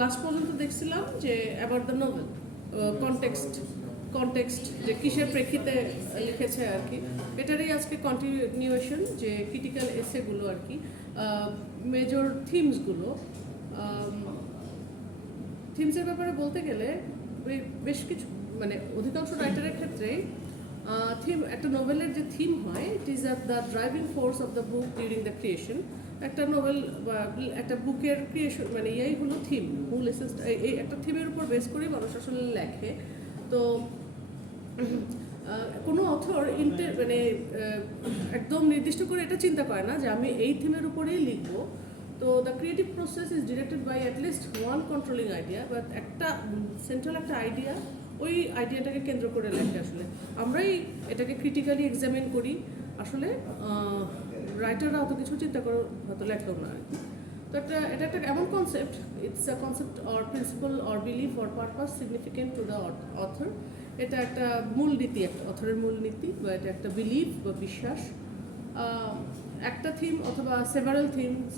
Last পর্যন্ত দেখছিলাম যে অ্যাবাউট দ্য নোভেল কনটেক্সট যে কিসের প্রেক্ষিতে লিখেছে আর কি, এটারই আজকে কন্টিনিউয়েশন, যে ক্রিটিক্যাল এসেগুলো আর কি, মেজর থিমসগুলো। থিমসের ব্যাপারে বলতে গেলে বেশ কিছু, মানে অধিকাংশ রাইটারের ক্ষেত্রে থিম, একটা নোভেলের যে থিম হয়, it is the driving force of the book during the creation. একটা নোভেল বা একটা বুকের ক্রিয়েশন মানে এই হলো থিম, মূল এসেন্স। এই একটা থিমের উপর বেস করেই মানুষ আসলে লেখে। তো কোনো অথর মানে একদম নির্দিষ্ট করে এটা চিন্তা করে না যে আমি এই থিমের উপরেই লিখবো। তো the creative process is directed by at least one controlling idea, but একটা সেন্ট্রাল একটা আইডিয়া, ওই আইডিয়াটাকে কেন্দ্র করে লেখে। আসলে আমরাই এটাকে ক্রিটিক্যালি এক্সামিন করি, আসলে রাইটাররা অত কিছু চিন্তা করে হয়তো লেখেও না আর কি। তো এটা একটা এমন concept, it's a concept or principal or belief or purpose significant to the author. এটা একটা মূলনীতি, একটা অথরের মূলনীতি, বা এটা একটা বিলিফ বা বিশ্বাস। একটা থিম অথবা several themes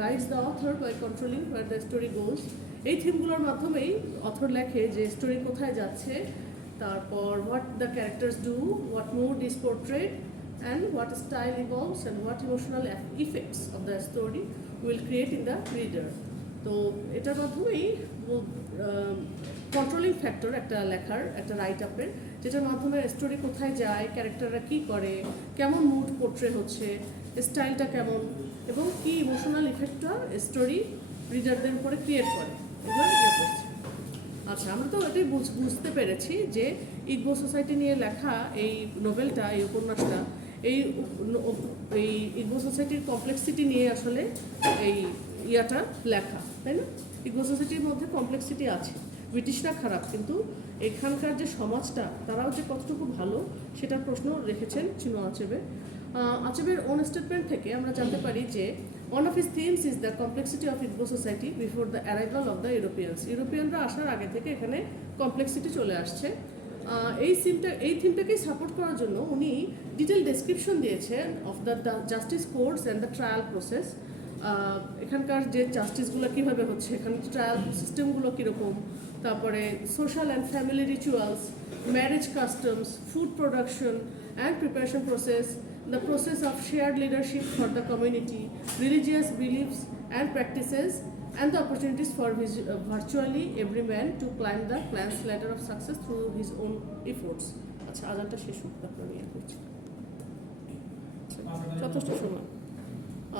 guides the author by controlling where the story goes. এই থিমগুলোর মাধ্যমেই অথর লেখে যে স্টোরি কোথায় যাচ্ছে, তারপর what the characters do, what mood is portrayed, and what style evolves and what emotional effects of the story will create in the reader. তো এটার মাধ্যমেই কন্ট্রোলিং ফ্যাক্টর একটা লেখার, একটা রাইট আপের, যেটার মাধ্যমে স্টোরি কোথায় যায়, ক্যারেক্টাররা কী করে, কেমন মুড পোর্ট্রে হচ্ছে, স্টাইলটা কেমন, এবং কী ইমোশনাল ইফেক্টটা স্টোরি রিডারদের উপরে ক্রিয়েট করে, এগুলো ইয়ে করছে। আচ্ছা, আমরা তো এটাই বুঝতে পেরেছি যে ইগবো সোসাইটি নিয়ে লেখা এই নোভেলটা, এই উপন্যাসটা, এই ইগবো সোসাইটির কমপ্লেক্সিটি নিয়ে আসলে এই ইয়াটা লেখা, তাই না? ইগবো সোসাইটির মধ্যে কমপ্লেক্সিটি আছে। ব্রিটিশরা খারাপ, কিন্তু এখানকার যে সমাজটা, তারাও যে কতটুকু ভালো, সেটার প্রশ্ন রেখেছেন চিনোয়া আচেবে। আচেবের ওন স্টেটমেন্ট থেকে আমরা জানতে পারি যে one of his themes is the complexity of Igbo society before the arrival of the Europeans. ইউরোপিয়ানরা আসার আগে থেকে এখানে কমপ্লেক্সিটি চলে আসছে। এই থিমটাকেই সাপোর্ট করার জন্য উনি ডিটেল ডেসক্রিপশন দিয়েছেন of the justice courts and the trial process. এখানকার যে জাস্টিসগুলো কীভাবে হচ্ছে, এখানে ট্রায়াল সিস্টেমগুলো কীরকম, তারপরে social and family rituals, marriage customs, food production and preparation process, the process of shared leadership for the community, religious beliefs and practices, and the opportunities for virtually every man to climb the clan's ladder of success through his own efforts. আচ্ছা, আজানটা শেষ হোক, তারপর নিয়ে করছি। যথেষ্ট সময়।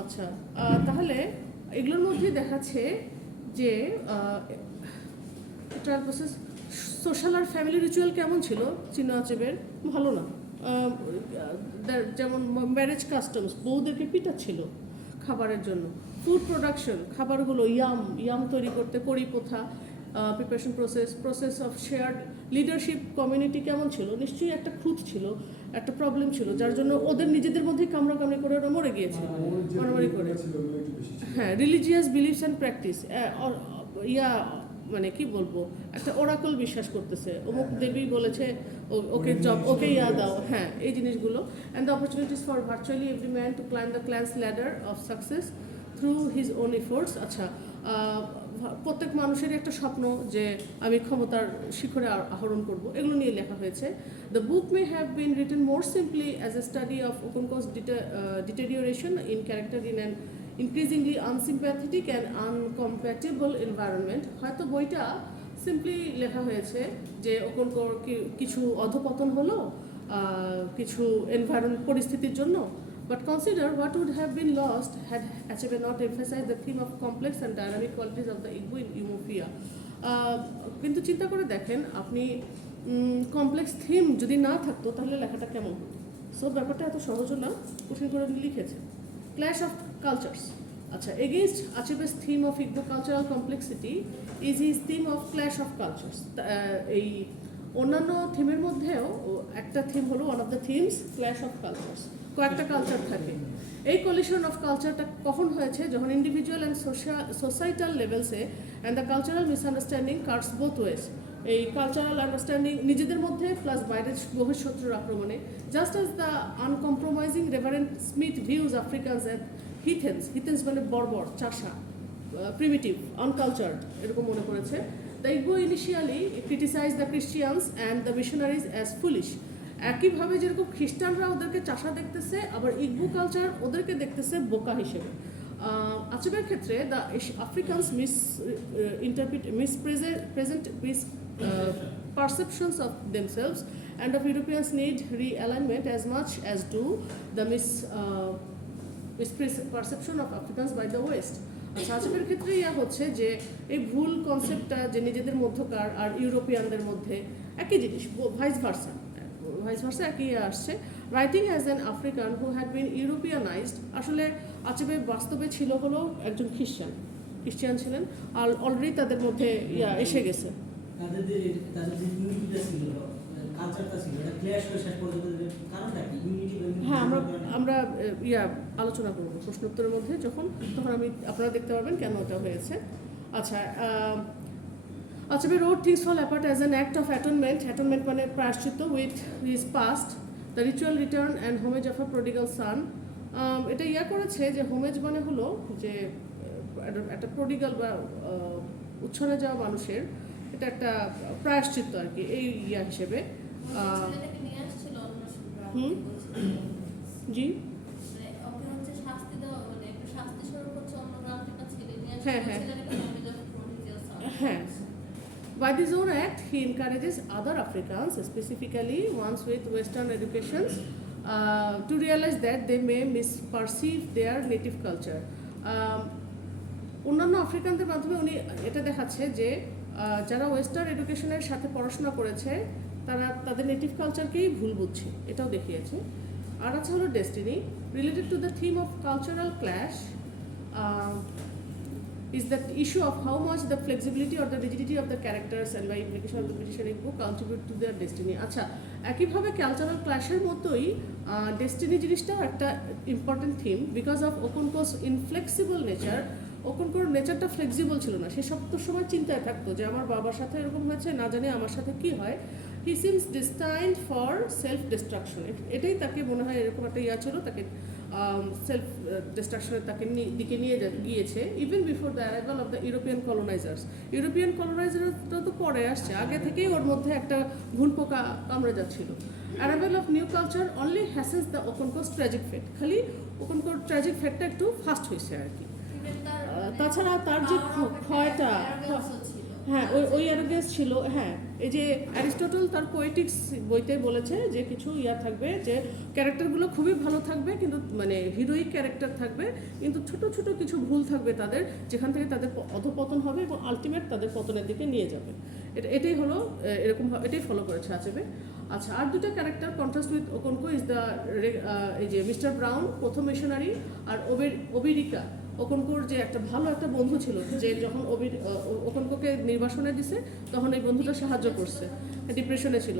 আচ্ছা, তাহলে এগুলোর মধ্যে দেখাচ্ছে যে ট্রায়াল প্রসেস, সোশ্যাল আর ফ্যামিলি রিচুয়াল কেমন ছিল চিনোয়া আচেবের, ভালো না। যেমন ম্যারেজ কাস্টমস, বউদেরকে পিটাচ্ছিল খাবারের জন্য। ফুড প্রোডাকশন, খাবারগুলো ইয়াম তৈরি করতে, কড়ি প্রথা, preparation process of shared leadership, community কেমন ছিল, নিশ্চয়ই একটা খুঁত ছিল, একটা প্রবলেম ছিল, যার জন্য ওদের নিজেদের মধ্যেই কামড়াকামড়ি করে ওরা মরে গিয়েছিল, মারামারি করে। হ্যাঁ, রিলিজিয়াস বিলিফস অ্যান্ড প্র্যাকটিস, মানে কি বলবো, একটা ওরাকল বিশ্বাস করতেছে, অমুক দেবী বলেছে ওকে জব, ওকে ইয়া দাও, হ্যাঁ, এই জিনিসগুলো। And the opportunities for virtually every man to climb the clans ladder of success through his own efforts. আচ্ছা, প্রত্যেক মানুষেরই একটা স্বপ্ন যে আমি ক্ষমতার শিখরে আহরণ করব, এগুলো নিয়ে লেখা হয়েছে। The book may have been written more simply as a study of Okonkwo's deterioration in character in an increasingly unsympathetic and uncompatible environment. হয়তো বইটা সিম্পলি লেখা হয়েছে যে ওকনকোর কিছু অধপতন হলো কিছু এনভায়রনমেন্ট পরিস্থিতির জন্য, but consider what would have been lost had Achebe not emphasize the theme of complex and dynamic qualities of the Igbo Umuofia. কিন্তু চিন্তা করে দেখেন, আপনি কমপ্লেক্স থিম যদি না থাকতো তাহলে লেখাটা কেমন হতো? সো ব্যাপারটা এত সহজও না, কঠিন করে লিখেছে। ক্ল্যাশ অফ কালচার্স, আচ্ছা, against Achebe's theme of Igbo cultural complexity is his theme of clash of cultures. এই অন্যান্য থিমের মধ্যেও একটা থিম হলো, one of the themes clash of cultures, কয়েকটা কালচার থাকে। এই কলিশন অফ কালচারটা কখন হয়েছে? যখন ইন্ডিভিজুয়াল অ্যান্ড সোসাইটাল লেভেলসে and the cultural misunderstanding cuts both ways. এই কালচারাল আন্ডারস্ট্যান্ডিং নিজেদের মধ্যে প্লাস বাইরের বহিঃশত্রুর আক্রমণে। Just as the uncompromising reverend Smith views Africans and heathens মানে বর্বর চাষা, প্রিমিটিভ, আনকালচার্ড এরকম মনে করেছে। The Igbo initially criticize the Christians and the missionaries as foolish. একইভাবে যেরকম খ্রিস্টানরা ওদেরকে চাষা দেখতেছে, আবার ইগবো কালচার ওদেরকে দেখতেছে বোকা হিসেবে। আচবের ক্ষেত্রে the Africans present perceptions of themselves and of Europeans need realignment as much as do the misperception of Africans by the West. আচ্ছা, আচবের ক্ষেত্রে ইয়া হচ্ছে যে এই ভুল কনসেপ্টটা যে নিজেদের মধ্যকার আর ইউরোপিয়ানদের মধ্যে একই জিনিস, ভাইস ভার্সা একই আসছে। Writing as an African who had been Europeanized, আসলে আচবে বাস্তবে ছিল হলো একজন খ্রিস্টান ছিলেন, আর অলরেডি তাদের মধ্যে ইয়া এসে গেছে। হ্যাঁ, আমরা ইয়া আলোচনা করবো প্রশ্নোত্তরের মধ্যে তখন আপনারা দেখতে পারবেন কেন এটা হয়েছে। আচ্ছা, Achebe wrote things fall apart as an act of atonement মানে প্রায়শ্চিত্ত with his past, the ritual return and homage of a prodigal son. এটা ইয়া করেছে যে হোমেজ মানে হলো যে একটা প্রডিগাল বা উচ্ছনে যাওয়া মানুষের এটা একটা প্রায়শ্চিত্ত আর কি, এই ইয়া হিসেবে। জি, হ্যাঁ। By this own act, he encourages other Africans, specifically ones with Western educations, to realize that they may misperceive their native culture. অন্যান্য আফ্রিকানদের মাধ্যমে উনি এটা দেখাচ্ছে যে যারা ওয়েস্টার্ন এডুকেশনের সাথে পড়াশোনা করেছে তারা তাদের নেটিভ কালচারকেই ভুল বুঝছে, এটাও দেখিয়েছে। আর আছে হলো destiny, related to the theme of cultural clash is the issue of how much the flexibility or the rigidity of the characters and by implication of the British and Igbo contribute to their destiny. আচ্ছা, একইভাবে cultural ক্ল্যাশের মতোই destiny জিনিসটাও একটা important theme, because of Okonkwo's inflexible nature. ওকনকোর নেচারটা flexible ছিল না, সে সব সময় চিন্তায় থাকতো যে আমার বাবার সাথে এরকম হয়েছে, না জানি আমার সাথে কি হয়। He seems destined for self destruction, এটাই তাকে মনে হয় এরকম একটা ইয়া ছিল, তাকে সেলফ ডিস্ট্রাকশনের তাকে দিকে নিয়ে গিয়েছে। Even before the arrival of the European কলোনাইজার্সরা তো পরে আসছে, আগে থেকেই ওর মধ্যে একটা ঘুণ পোকা কামড়ে যাচ্ছিল। Arrival of new culture only হ্যাসেস দ্য ওকনকোস ট্র্যাজিক ফেট, খালি ওকনকোর ট্র্যাজিক ফেটটা একটু ফাস্ট হয়েছে আর কি। তাছাড়া তার যে ক্ষয়টা, হ্যাঁ ওই অ্যারোগেন্স ছিল। হ্যাঁ, এই যে অ্যারিস্টটল তার পোয়েটিক্স বইতে বলেছে যে কিছু ইয়া থাকবে, যে ক্যারেক্টারগুলো খুবই ভালো থাকবে, কিন্তু মানে হিরোইক ক্যারেক্টার থাকবে, কিন্তু ছোট ছোট কিছু ভুল থাকবে তাদের, যেখান থেকে তাদের অধপতন হবে এবং আলটিমেট তাদের পতনের দিকে নিয়ে যাবে। এটাই হলো এরকম, এটাই ফলো করেছে আচবে। আচ্ছা, আর দুটো character contrast with Okonkwo is the এই যে মিস্টার ব্রাউন প্রথম মিশনারি, আর ওবেরিকা ওকনকোর যে একটা ভালো একটা বন্ধু ছিল, যে যখন ওকনকোকে নির্বাসনে দিছে তখন এই বন্ধুটা সাহায্য করছে, ডিপ্রেশনে ছিল।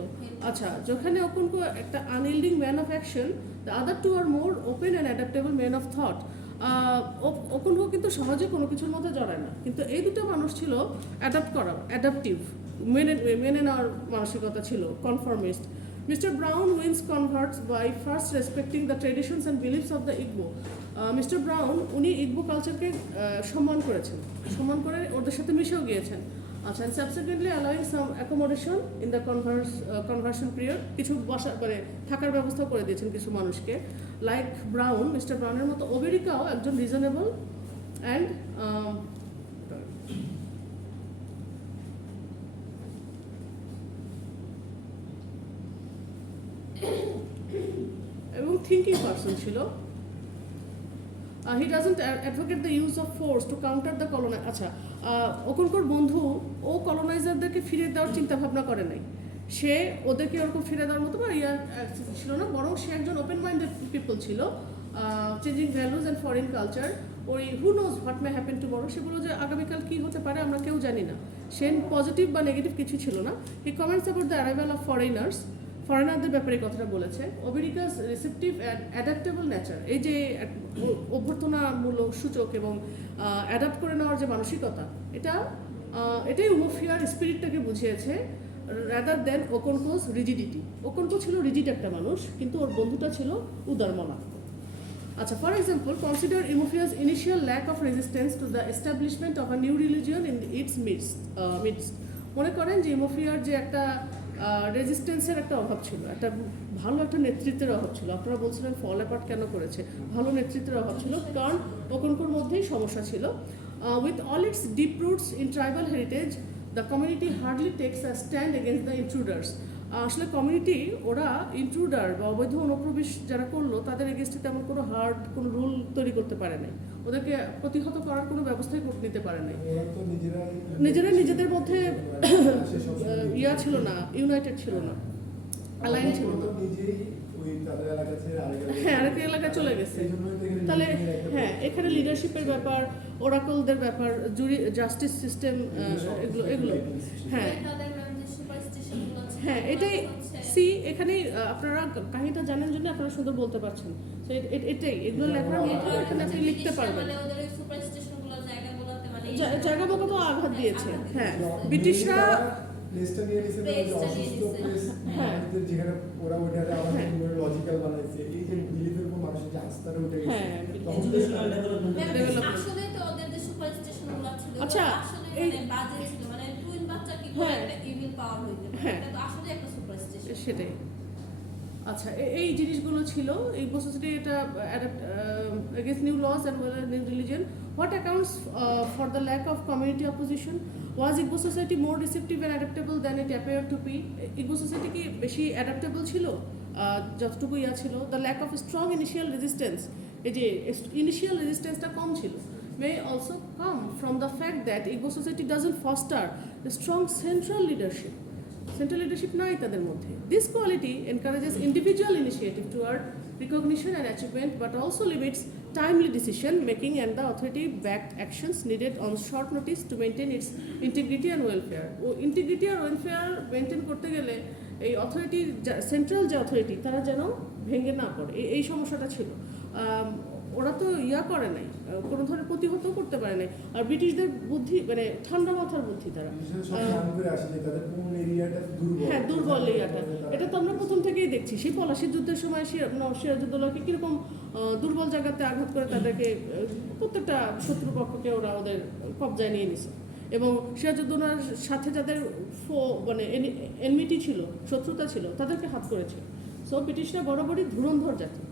আচ্ছা, যেখানে ওকনকো একটা unyielding man of action, the other two are more open and adaptable man of thought. Okonkwo কিন্তু সহজে কোনো কিছুর মধ্যে জড়ায় না, কিন্তু এই দুটো মানুষ ছিল অ্যাডাপটিভ, মেনে নেওয়ার মানসিকতা ছিল, কনফর্মিস্ট। Mr. Brown wins converts by first respecting the traditions and beliefs of the Igbo. Mr. Brown উনি ইগবো কালচারকে সম্মান করে ওদের সাথে মিশেও গিয়েছেন। আচ্ছা, and subsequently allowing some accommodation in the conversion period, কিছু মানে থাকার ব্যবস্থা করে দিয়েছেন কিছু মানুষকে। লাইক ব্রাউন, মিস্টার ব্রাউনের মতো ওবেরিকাও একজন রিজনেবল অ্যান্ড এবং থিঙ্কিং পারসন ছিল। He doesn't advocate the use of force to counter the colonise. আচ্ছা, ওকনকোর বন্ধু ও কলোনাইজারদেরকে ফিরে দেওয়ার চিন্তা ভাবনা করে নাই, সে ওদেরকে ওরকম ফিরে দেওয়ার মতো বা ইয়া ছিল না, বরং সে একজন ওপেন মাইন্ডেড পিপল ছিল। Changing values and foreign culture, ওই who knows what may happen to বড়, সে বলল যে আগামীকাল কী হতে পারে আমরা কেউ জানি না। সে পজিটিভ বা নেগেটিভ কিছু ছিল না। He comments about the arrival of ফরেনারদের ব্যাপারে কথাটা বলেছে। Obierika's receptive and adaptable nature, এই যে অভ্যর্থনামূলক সূচক এবং অ্যাডাপ্ট করে নেওয়ার যে মানসিকতা, এটাই উমোফিয়ার স্পিরিটটাকে বুঝিয়েছে, রাদার দেন ওকনকোস রিজিডিটি। ওকনকো ছিল রিজিড একটা মানুষ, কিন্তু ওর বন্ধুটা ছিল উদার মনা। আচ্ছা, for example, consider Umuofia's initial lack of resistance to the establishment of a new religion in its midst. মনে করেন যে ইমোফিয়ার যে একটা রেজিস্ট্যান্সের একটা অভাব ছিল, একটা ভালো একটা নেতৃত্বের অভাব ছিল। আপনারা বলছিলেন ফল অ্যাপার্ট কেন করেছে, ভালো নেতৃত্বের অভাব ছিল, কারণ ওখানকার মধ্যেই সমস্যা ছিল। With all its deep roots in tribal heritage, the community hardly takes a stand against the intruders. আসলে কমিউনিটি ওরা ইন্ট্রুডার বা অবৈধ অনুপ্রবেশ যারা করলো তাদের এগেনস্টে তেমন কোনো হার্ড কোনো রুল তৈরি করতে পারে নাই, ওদেরকে প্রতিহত করার কোনো ব্যবস্থাই নিতে পারে নাই। নিজেরাই নিজেদের মধ্যে ইয়া ছিল না, ইউনাইটেড ছিল না, অ্যালাইন ছিল না। হ্যাঁ, আরেকটা এলাকায় চলে গেছে। তাহলে হ্যাঁ, এখানে লিডারশিপের ব্যাপার, ওরাকলদের ব্যাপার, জুরি জাস্টিস সিস্টেম, এগুলো এগুলো হ্যাঁ হ্যাঁ এটাই সি এখানেই আপনারা কাহিনীটা জানার জন্য আপনারা সুন্দর বলতে পারছেন। এটাই এগুলো লেখার মধ্যে এখানে আপনি লিখতে পারবেন। জায়গা মতো তো আঘাত দিয়েছে। হ্যাঁ, ব্রিটিশরা আচ্ছা সেটাই। আচ্ছা, এই জিনিসগুলো ছিল এই প্রসেসটি, এটা against new laws and new religion. What accounts for the lack of community opposition? Was Igbo society more receptive and adaptable than it appeared to be? Igbo society কি বেশি adaptable ছিল যতটুকু ইয়া ছিল? The lack of strong initial resistance, এই যে initial রেজিস্ট্যান্সটা কম ছিল, may also come from the fact that Igbo society doesn't foster a strong central leadership. Central leadership নাই তাদের মধ্যে। This quality encourages individual initiative toward recognition and achievement, but also limits timely decision making and the authority-backed actions needed on short notice to maintain its integrity and welfare. ও integrity আর welfare maintain করতে গেলে এই authority, central যে authority, তারা যেন ভেঙে না পড়ে, এই সমস্যাটা ছিল। ওরা তো ইয়া করে নাই, কোনো ধরনের প্রতিহত করতে পারে নাই। আর ব্রিটিশদের বুদ্ধি মানে ঠান্ডা মাথার বুদ্ধি, তারা হ্যাঁ দুর্বল এরিয়াটা, এটা তো আমরা প্রথম থেকেই দেখছি। সেই পলাশির যুদ্ধের সময় সিরাজউদ্দৌলাকে কিরকম দুর্বল জায়গাতে আঘাত করে তাদেরকে প্রত্যেকটা শত্রুপক্ষকে ওরা ওদের কবজায় নিয়ে নিছে। এবং সিরাজউদ্দৌলার সাথে যাদের মানে এনমিটি ছিল, শত্রুতা ছিল, তাদেরকে হাত করেছে। সো ব্রিটিশরা বরাবরই ধুরন্ধর জাতি।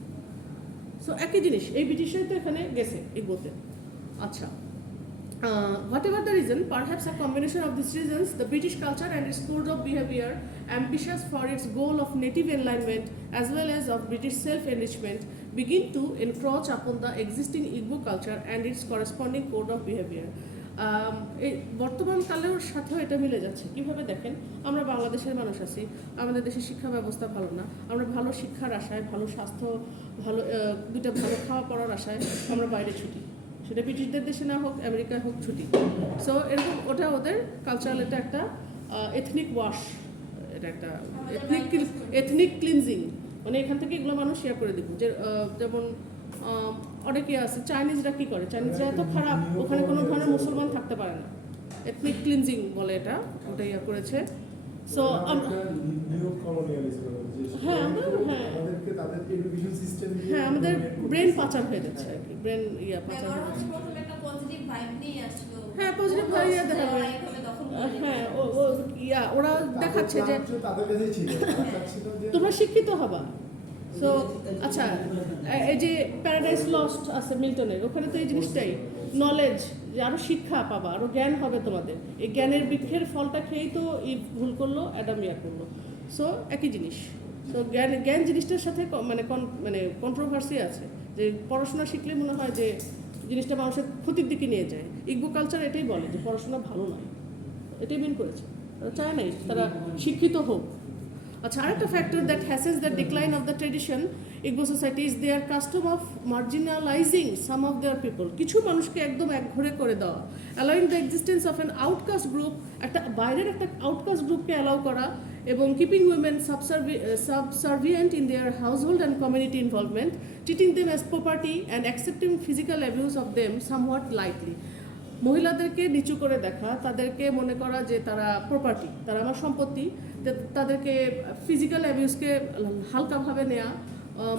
সো একই জিনিস এই ব্রিটিশরাই তো এখানে গেছে এগোতে। আচ্ছা, whatever the reason, perhaps a combination of these reasons, the British culture and its code of behavior, ambitious for its goal of native alignment as well as of British self-enrichment, begin to encroach upon the existing Igbo culture and its corresponding code of behavior. এই বর্তমান কালের সাথেও এটা মিলে যাচ্ছে। কিভাবে দেখেন, আমরা বাংলাদেশের মানুষ আছি, আমাদের দেশের শিক্ষা ব্যবস্থা ভালো না, আমরা ভালো শিক্ষার আশায়, ভালো স্বাস্থ্য, ভালো দুটা ভালো খাওয়া পড়ার আশায় আমরা বাইরে ছুটি, সেটা ব্রিটিশদের দেশে না হোক, আমেরিকায় হোক, ছুটি। সো এরকম ওটা ওদের কালচারাল, এটা একটা এথনিক ওয়াশ, এটা একটা এথনিক ক্লিনজিং, মানে এখান থেকে এগুলো মানুষ শেয়ার করে দিব। যেমন অনেকে আছে, চাইনিজরা কি করে, চাইনিজরা এত খারাপ, ওখানে কোনো ধরনের মুসলমান থাকতে পারে না, এথনিক ক্লিনজিং বলে এটা, ওটা ইয়া করেছে। সো হ্যাঁ আমরা হ্যাঁ আমাদের ব্রেন পাচার হয়ে যাচ্ছে আর কি, ব্রেন ইয়া পাচার হয়ে যাচ্ছে। হ্যাঁ পজিটিভ ভাইয়া দেখাবে, হ্যাঁ ও ইয়া ওরা দেখাচ্ছে যে তোমরা শিক্ষিত হবা। সো আচ্ছা, এই যে প্যারাডাইস লস্ট আছে মিল্টনের, ওখানে তো এই জিনিসটাই, নলেজ, যে আরও শিক্ষা পাবা, আরও জ্ঞান হবে তোমাদের, এই জ্ঞানের বৃক্ষের ফলটা খেয়েই তো ভুল করলো, অ্যাডাম ইয়া করলো। সো একই জিনিস। তো জ্ঞান জিনিসটার সাথে মানে কন্ট্রোভার্সি আছে, যে পড়াশোনা শিখলে মনে হয় যে জিনিসটা মানুষের ক্ষতির দিকে নিয়ে যায়। ইগবো কালচার এটাই বলে যে পড়াশোনা ভালো নয়, এটাই মেন করেছে, তারা চায় নাই তারা শিক্ষিত হোক। আচ্ছা, আরেকটা ফ্যাক্টর দ্যাট হ্যাসেস the decline of the tradition Igbo society is their custom of marginalizing some of their people, কিছু মানুষকে একদম একঘরে করে দেওয়া, allowing the existence of an outcast group, একটা বাইরের একটা আউটকাস্ট গ্রুপকে অ্যালাউ করা, এবং keeping women subservient in their household and community involvement, treating them as property and accepting physical abuse of them somewhat lightly. মহিলাদেরকে নিচু করে দেখা, তাদেরকে মনে করা যে তারা প্রপার্টি, তারা আমার সম্পত্তি, তাদেরকে ফিজিক্যাল অ্যাবিউজকে হালকাভাবে নেওয়া,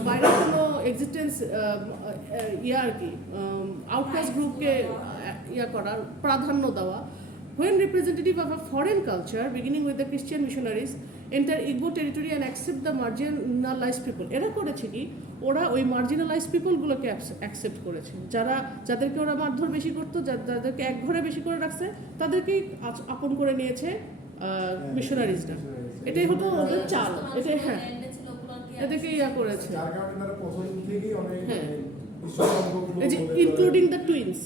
বাইরের কোনো এক্সিস্টেন্স ইয়া আর কি আউটকাস্ট গ্রুপকে ইয়া করার প্রাধান্য দেওয়া। When representative of a foreign culture, beginning with the Christian missionaries, enter Igbo territory and accept the marginalized people, এরা করেছে কি, ওরা ওই marginalized people গুলোকে accept করেছে, যাদেরকে ওরা মারধর বেশি করতো, যাদেরকে এক ঘরে বেশি করে রাখছে, তাদেরকেই আপন করে নিয়েছে মিশনারিজরা। এটাই হতো ওদের চাল, এটাই হ্যাঁ এদেরকে ইয়া করেছে, including the twins.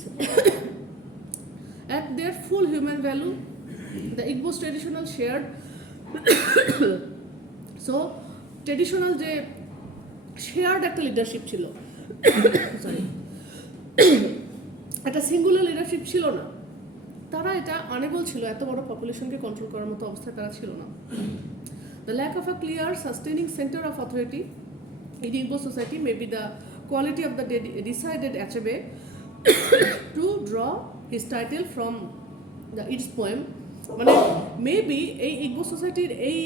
At their full human value, the Igbo's traditional shared so traditional যে shared একটা লিডারশিপ ছিল, সরি একটা সিঙ্গুলার লিডারশিপ ছিল না, তারা এটা আনেবল ছিল, এত বড় পপুলেশনকে কন্ট্রোল করার মতো অবস্থায় তারা ছিল না। The lack of a clear sustaining center of authority in Igbo society may be the quality of the decided Achebe to draw his title from its poem, মানে মেবি এই ইগবো সোসাইটির এই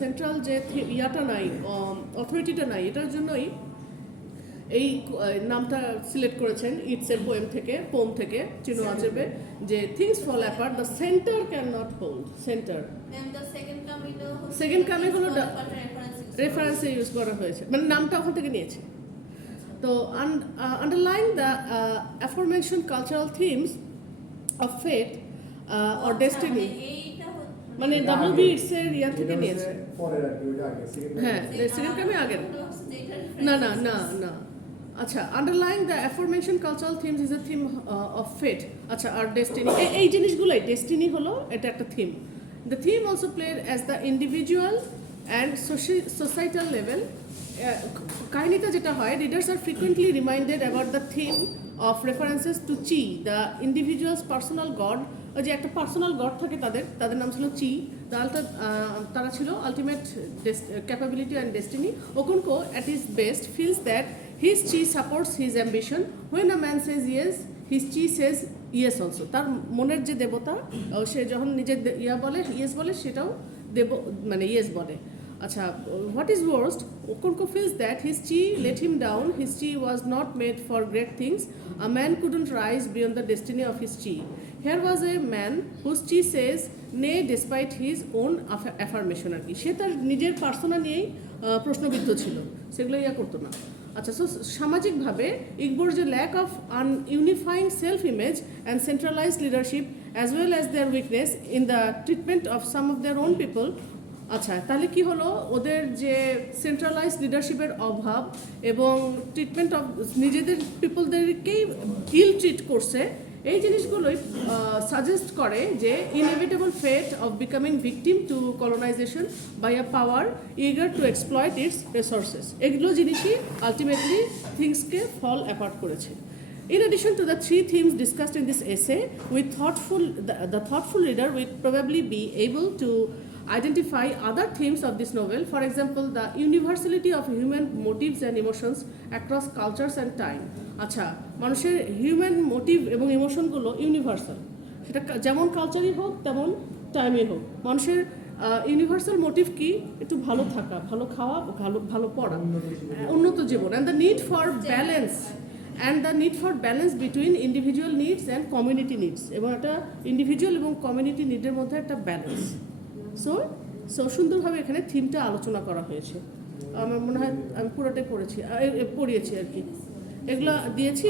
সেন্ট্রাল যে ইয়াটা নাই, অথরিটিটা নাই, এটার জন্যই এই নামটা সিলেক্ট করেছেন ইটসের পোম থেকে চিনো আচেবে, যে things fall apart, the centre cannot hold. Centre second কামে হলো রেফারেন্সে ইউজ করা হয়েছে, মানে নামটা ওখান থেকে নিয়েছে। তো underlying the aforementioned cultural themes of fate or destiny, মানে WB এর ইয়া থেকে নিয়েছে। হ্যাঁ সেকেন্ড কামে আগে না আচ্ছা, underlying the aforementioned cultural themes is a theme of fate, আচ্ছা, আর destiny, এই জিনিসগুলোই destiny হলো এটা একটা theme. The theme also played as the individual and societal level. কাহিনীতে যেটা হয়, readers are frequently reminded about the theme of references to Chi, the individual's personal god. ওই যে একটা পার্সোনাল গড থাকে তাদের নাম ছিল চি, তারা ছিল ultimate capability and destiny. Okonkwo at his best feels that his chi supports his ambition. When a man says yes, his chi says yes also. তার মনের যে দেবতা, সে যখন নিজের ইয়েস বলে সেটাও মানে ইয়েস বলে। আচ্ছা, what is worst, Okonko feels that his chi let him down. His chi was not made for great things. A man couldn't rise beyond the destiny of his chi. Here was a man whose chi says nay despite his own affirmation আর কি, সে তার নিজের persona নিয়েই প্রশ্নবিদ্ধ ছিল, সেগুলো ইয়া করতো না। আচ্ছা, সো সামাজিকভাবে ইগবোর যে lack of unifying self image and centralised leadership as well as their weakness in the treatment of some of their own people. আচ্ছা, তাহলে কি হলো, ওদের যে সেন্ট্রালাইজড লিডারশিপের অভাব এবং ট্রিটমেন্ট অফ নিজেদের পিপলদেরকেই ইল ট্রিট করছে, এই জিনিসগুলোই সাজেস্ট করে যে inevitable fate of becoming victim to colonisation by a power eager to exploit its resources. এগুলো জিনিসই আলটিমেটলি থিংসকে ফল অ্যাপার্ট করেছে। In addition to the three themes discussed in this essay, the thoughtful reader will probably be able to identify other themes of this novel. For example, the universality of human motives and emotions across cultures and time. আচ্ছা, মানুষের human motive এবং ইমোশনগুলো universal, সেটা যেমন কালচারই হোক তেমন টাইমই হোক। মানুষের ইউনিভার্সাল মোটিভ কি? একটু ভালো থাকা, ভালো খাওয়া, ভালো পড়া, উন্নত জীবন, and the need for balance between individual needs and community needs, এবং একটা ইন্ডিভিজুয়াল এবং কমিউনিটি নিডের মধ্যে একটা ব্যালেন্স। সো সুন্দরভাবে এখানে থিমটা আলোচনা করা হয়েছে। আমার মনে হয় আমি পুরোটাই পড়িয়েছি আর কি, এগুলো দিয়েছি।